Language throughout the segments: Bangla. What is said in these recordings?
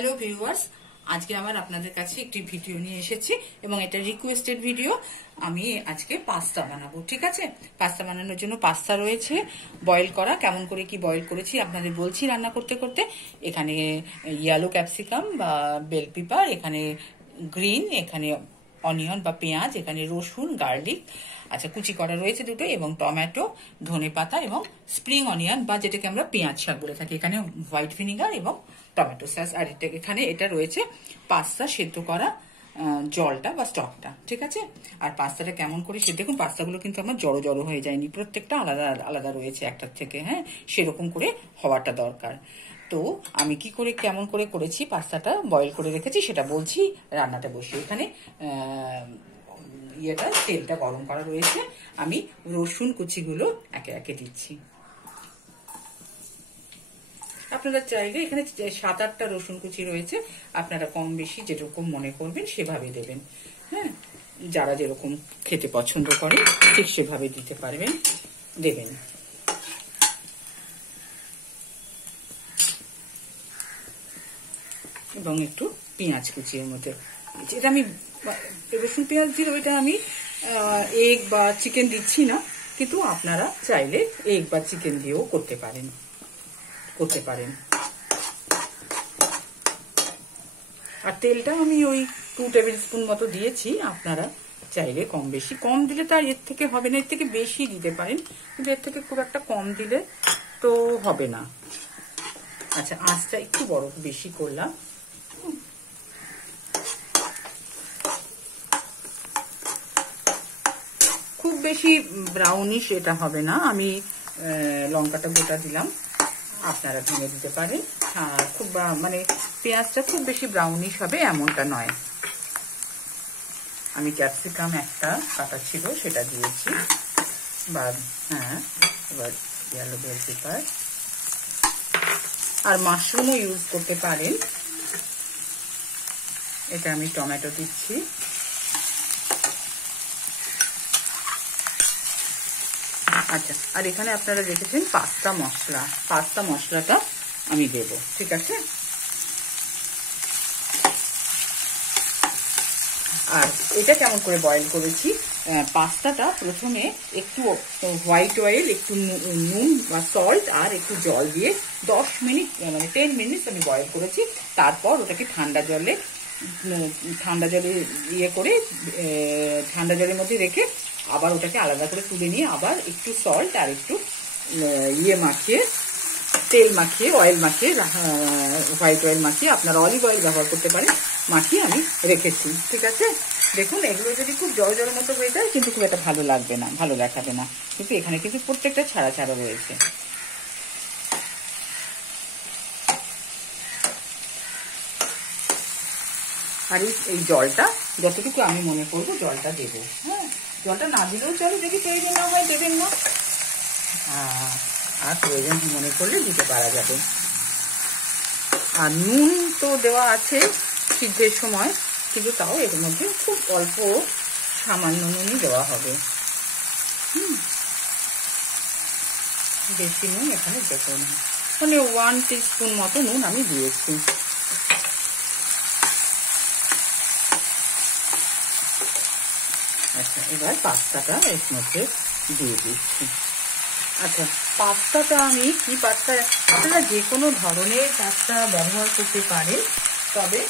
হ্যালো ভিউয়ার্স, আজকে আবার আপনাদের কাছে একটি ভিডিও নিয়ে এসেছি এবং এটা রিকোয়েস্টেড ভিডিও। আমি আজকে পাস্তা বানাবো। ঠিক আছে, পাস্তা বানানোর জন্য পাস্তা রয়েছে বয়েল করা। কেমন করে কি বয়েল করেছি আপনাদের বলছি রান্না করতে করতে। এখানে ইয়েলো ক্যাপসিকাম বা বেল পেপার, এখানে গ্রিন, এখানে অনিয়ন বা পেঁয়াজ, এখানে রসুন, গার্লিক, আচ্ছা কুচি করা রয়েছে দুটো, এবং টমেটো, ধনেপাতা এবং স্প্রিং অনিয়ন বা যেটাকে আমরা পেঁয়াজ শাক বলে থাকি। এখানে হোয়াইট ভিনিগার এবং টমেটো সস, আর এখানে এটা রয়েছে পাস্তা সেদ্ধ করা জলটা বা স্টকটা। ঠিক আছে, আর পাস্তাটা কেমন করে সে দেখুন, পাস্তাগুলো কিন্তু আমার জড়ো জড়ো হয়ে যায়নি, প্রত্যেকটা আলাদা আলাদা রয়েছে একটার থেকে। হ্যাঁ, সেরকম করে হওয়াটা দরকার। তো আমি কি করে কেমন করে করেছি, পাস্তাটা বয়েল করে রেখেছি সেটা বলছি। রান্নাটা বসি। এখানে তেলটা গরম করা রয়েছে। আমি রসুন কুচিগুলো একে একে দিচ্ছি। আপনারা চাইলে এখানে 7-8টা রসুন কুচি রয়েছে, আপনারা কম বেশি যেরকম মনে করবেন সেভাবে দেবেন। হ্যাঁ, যারা যেরকম খেতে পছন্দ করে ঠিক সেভাবে দিতে পারবেন, দেবেন। এবং একটু পেঁয়াজ কুচি এর মধ্যে। এটা আমি রসুন পেঁয়াজ দিয়ে, ওইটা আমি এগ বা চিকেন দিচ্ছি না, কিন্তু আপনারা চাইলে এগ বা চিকেন দিয়েও করতে পারেন। আর তেলটা আমি ওই 2 টেবিল স্পুন মতো দিয়েছি। আপনারা চাইলে কম বেশি, কম দিলে তো আর এর থেকে হবে না, এর থেকে বেশি দিতে পারেন, কিন্তু এর থেকে খুব একটা কম দিলে তো হবে না। আচ্ছা, আঁচটা একটু বড় বেশি করলাম। খুব বেশি ব্রাউনিশ এটা হবে না। আমি লঙ্কাটা গোটা দিলাম, আপনারা ভেঙে দিতে পারেন। খুব মানে পেঁয়াজটা খুব বেশি ব্রাউনিশ হবে এমনটা নয়। আমি ক্যাপসিকাম একটা কাটা ছিল সেটা দিয়েছি, বা হ্যাঁ, এবার ইয়েলো বেল পেপার আর মাশরুমও ইউজ করতে পারেন। এটা আমি টমেটো দিচ্ছি। আচ্ছা, আর এখানে আপনারা দেখেছেন পাস্তা মশলাটা আমি দেব। ঠিক আছে, আর এটা কেমন করে বয়েল করেছি, পাস্তাটা প্রথমে একটু হোয়াইট অয়েল, একটু নুন বা সল্ট আর একটু জল দিয়ে 10 মিনিট মানে 10 মিনিট আমি বয়েল করেছি। তারপর ওটাকে ঠান্ডা জলে ইয়ে করে ঠান্ডা জলের মধ্যে রেখে আবার ওটাকে আলাদা করে তুলে নিয়ে আবার একটু সল্ট আর একটু তেল মাখিয়ে অয়েল মাখিয়ে, হোয়াইট অয়েল মাখিয়ে, আপনারা অলিভ অয়েল ব্যবহার করতে পারেন, মাখিয়ে আমি রেখেছি। ঠিক আছে, দেখুন এগুলো যদি খুব জল জলের মতো হয়ে যায় কিন্তু খুব একটা ভালো লাগবে না, ভালো দেখাবে না। কিন্তু এখানে কিন্তু প্রত্যেকটা ছাড়া ছাড়া রয়েছে। আর এই জলটা যতটুকু আমি মনে করবো জলটা দেবো। হ্যাঁ, জলটা না দিলেও চলে, যদি প্রয়োজন না হয় দেবেন না, আর প্রয়োজন মনে করলে দিতে পারা যাবে। আর নুন তো দেওয়া আছে সিদ্ধের সময়, কিন্তু তাও এর মধ্যে খুব অল্প সামান্য নুনই দেওয়া হবে। বেশি নুন এখানে দেবো না, মানে 1 টিস্পুন মতো নুন আমি দিয়েছি। আচ্ছা, এবার পাস্তাটা এর মধ্যে দিয়ে দিচ্ছি। আচ্ছা, পাস্তাটা আমি কি পাস্তা, আপনারা যে কোনো ধরনের পাস্তা ব্যবহার করতে পারেন, তবে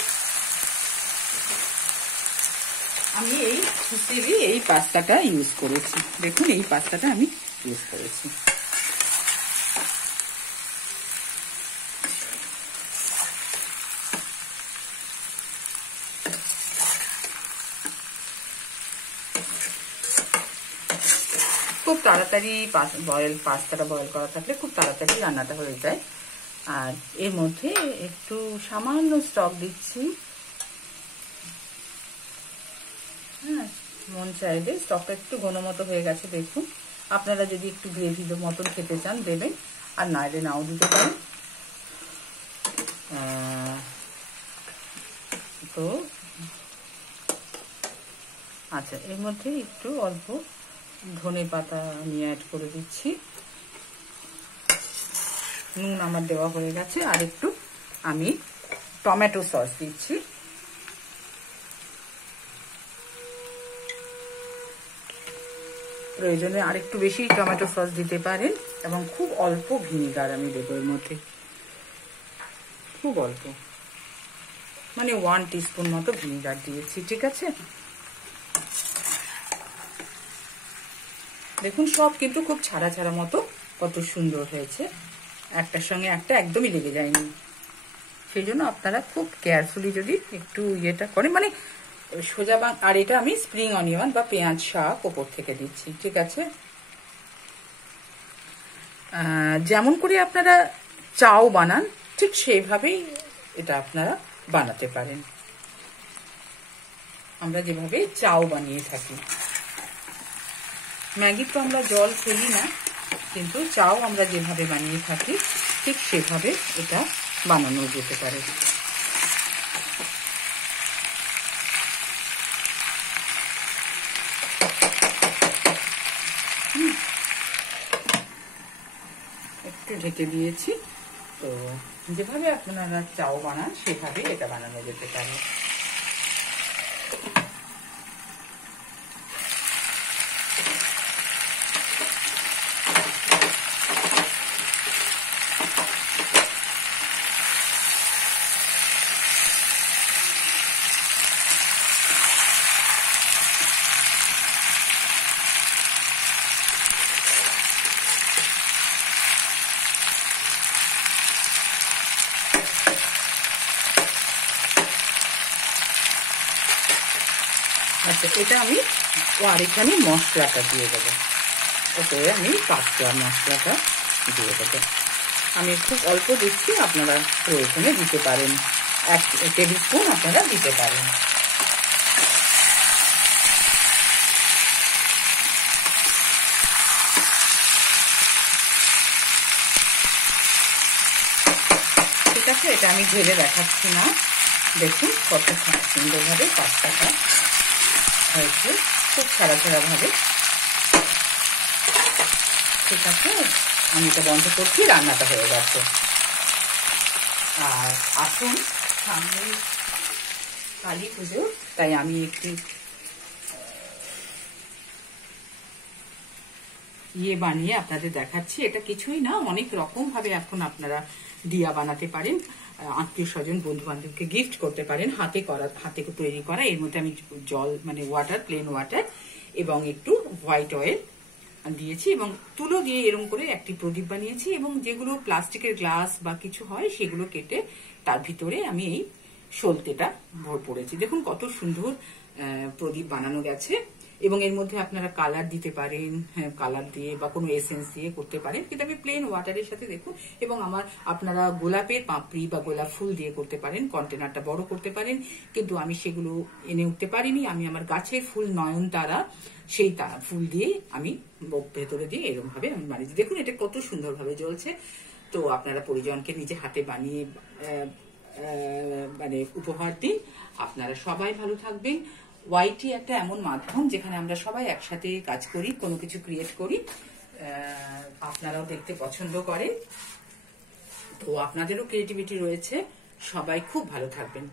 আমি এই পাস্তাটা ইউজ করেছি। দেখুন, এই পাস্তাটা আমি ইউজ করেছি। খুব তাড়াতাড়ি পাস্তাটা বয়েল করা থাকলে খুব তাড়াতাড়ি রান্নাটা হয়ে যায়। আর এর মধ্যে একটু সামান্য স্টক দিচ্ছি। হ্যাঁ, মন চাইলে স্টকটা একটু ঘন মতো হয়ে গেছে দেখুন। আপনারা যদি একটু গ্রেভি মতন খেতে চান দেবেন, আর নাইলে নাও দিতে পারেন। তো আচ্ছা, এর মধ্যে একটু অল্প ধনেপাতা আমি অ্যাড করে দিচ্ছি। নুন আমার দেওয়া হয়ে গেছে, আর একটু আমি টমেটো সস দিচ্ছি। প্রয়োজনে আরেকটু বেশি টমেটো সস দিতে পারেন, এবং খুব অল্প ভিনিগার আমি দেবো এর মধ্যে, খুব অল্প, মানে 1 টিস্পুন মতো ভিনিগার দিয়েছি। ঠিক আছে, দেখুন সব কিন্তু খুব ছাড়া ছাড়া মতো কত সুন্দর হয়েছে, একটার সঙ্গে একটা একদমই লেগে যায়নি। সেই জন্য আপনারা খুব কেয়ারফুলি যদি একটু ইয়েটা করেন, মানে সোজা আর এটা আমি স্প্রিং অনিয়ন বা পেঁয়াজ শাক ওপর থেকে দিচ্ছি। ঠিক আছে, যেমন করে আপনারা চাও বানান ঠিক সেইভাবেই এটা আপনারা বানাতে পারেন। আমরা যেভাবে চাও বানিয়ে থাকি, ম্যাগি তো আমরা জল ফেলি না, কিন্তু চাও আমরা যেভাবে বানিয়ে থাকি ঠিক সেভাবে এটা বানানো যেতে পারে। একটু ঢেকে দিয়েছি। তো যেভাবে আপনারা চাও বানান সেভাবে এটা বানানো যেতে পারে। আচ্ছা, এটা আমি আর এখানে মশলাটা দিয়ে দেবো, ওতে আমি পাস্তা মশলাটা দিয়ে দেবো। আমি খুব অল্প দিচ্ছি, আপনারা প্রয়োজনে দিতে পারেন, 1 টেবিল স্পুন আপনারা দিতে পারেন। ঠিক আছে, এটা আমি ঢেলে দেখাচ্ছি না, দেখুন কত সুন্দরভাবে পাস্তাটা হয়েছে, খুব ছাড়া ছাড়া ভাবে। ঠিক আছে, আমি এটা বন্ধ করছি, রান্নাটা হয়ে গেছে। আর আসুন, সামনে কালী পুজো, তাই আমি একটি ইয়ে বানিয়ে আপনাদের দেখাচ্ছি। এটা কিছুই না, অনেক রকম ভাবে এখন আপনারা দিয়া বানাতে পারেন, আত্মীয় স্বজন বন্ধু বান্ধবকে গিফট করতে পারেন, হাতে তৈরি করা। এর মধ্যে আমি জল মানে ওয়াটার, প্লেন ওয়াটার এবং একটু হোয়াইট অয়েল দিয়েছি, এবং তুলো দিয়ে এরকম করে একটি প্রদীপ বানিয়েছি, এবং যেগুলো প্লাস্টিকের গ্লাস বা কিছু হয় সেগুলো কেটে তার ভিতরে আমি এই সলতেটা ভর পড়েছি। দেখুন কত সুন্দর প্রদীপ বানানো গেছে, এবং এর মধ্যে আপনারা কালার দিতে পারেন, হ্যাঁ কালার দিয়ে বা কোনো এসেন্স দিয়ে করতে পারেন, কিন্তু আমি প্লেন ওয়াটারের সাথে দেখুন। এবং আপনারা গোলাপের পাপড়ি বা গোলাপ ফুল দিয়ে করতে পারেন, কন্টেনারটা বড় করতে পারেন, কিন্তু আমি সেগুলো এনে উঠতে পারিনি। আমি আমার গাছের ফুল নয়নতারা, সেই ফুল দিয়ে আমি ভেতরে দিয়ে এরকম ভাবে আমি বানিয়েছি। দেখুন এটা কত সুন্দরভাবে জ্বলছে। তো আপনারা পরিজনকে নিজে হাতে বানিয়ে মানে উপহার দিন। আপনারা সবাই ভালো থাকবেন। ওয়াইটি একটা এমন মাধ্যম যেখানে আমরা সবাই একসাথে কাজ করি, কোনো কিছু ক্রিয়েট করি, আপনারাও দেখতে পছন্দ করেন। তো আপনাদেরও ক্রিয়েটিভিটি রয়েছে। সবাই খুব ভালো থাকবেন।